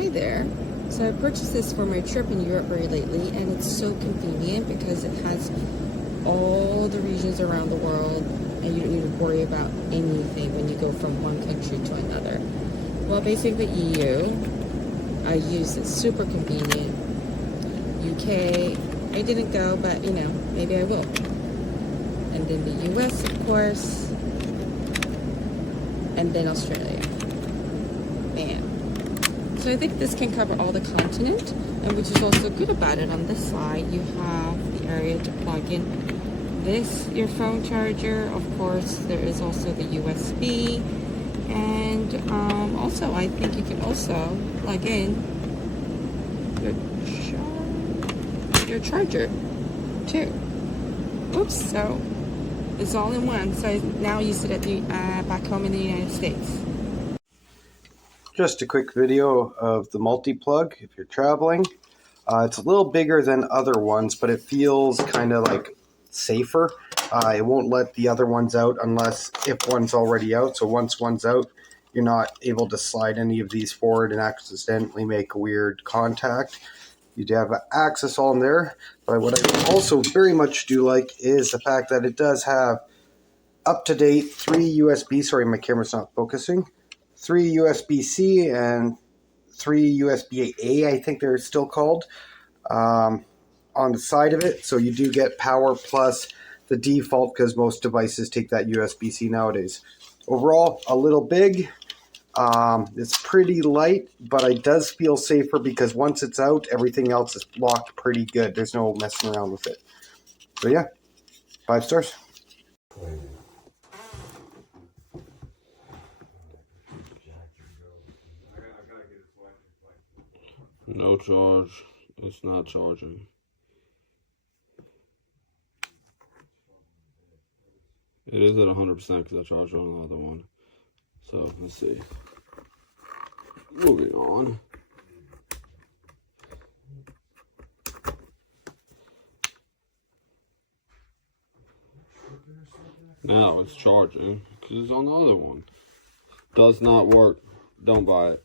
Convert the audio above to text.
Hi there. So I purchased this for my trip in Europe very lately, and it's so convenient because it has all the regions around the world, and you don't need to worry about anything when you go from one country to another. Well, basically EU, I use it, super convenient. UK, I didn't go, but you know, maybe I will. And then the US, of course, and then Australia. Man. So I think this can cover all the continent, and which is also good about it. On this side, you have the area to plug in this, your phone charger. Of course, there is also the USB, and also I think you can also plug in your charger too. Oops! So it's all in one. So I now use it at the back home in the United States. Just a quick video of the multi-plug if you're traveling. It's a little bigger than other ones, but it feels kind of like safer. It won't let the other ones out unless if one's already out. So once one's out, you're not able to slide any of these forward and accidentally make a weird contact. You do have access all in there. But what I also very much do like is the fact that it does have up-to-date 3 USB. Sorry, my camera's not focusing. 3 USB-C and 3 USB-A, I think they're still called, on the side of it. So you do get power plus the default, because most devices take that USB-C nowadays. Overall, a little big. It's pretty light, but it does feel safer because once it's out, everything else is locked pretty good. There's no messing around with it. So yeah, 5 stars. No charge. It's not charging. It is at 100% because I charged on the other one. So let's see. Moving on. Now it's charging because it's on the other one. Does not work. Don't buy it.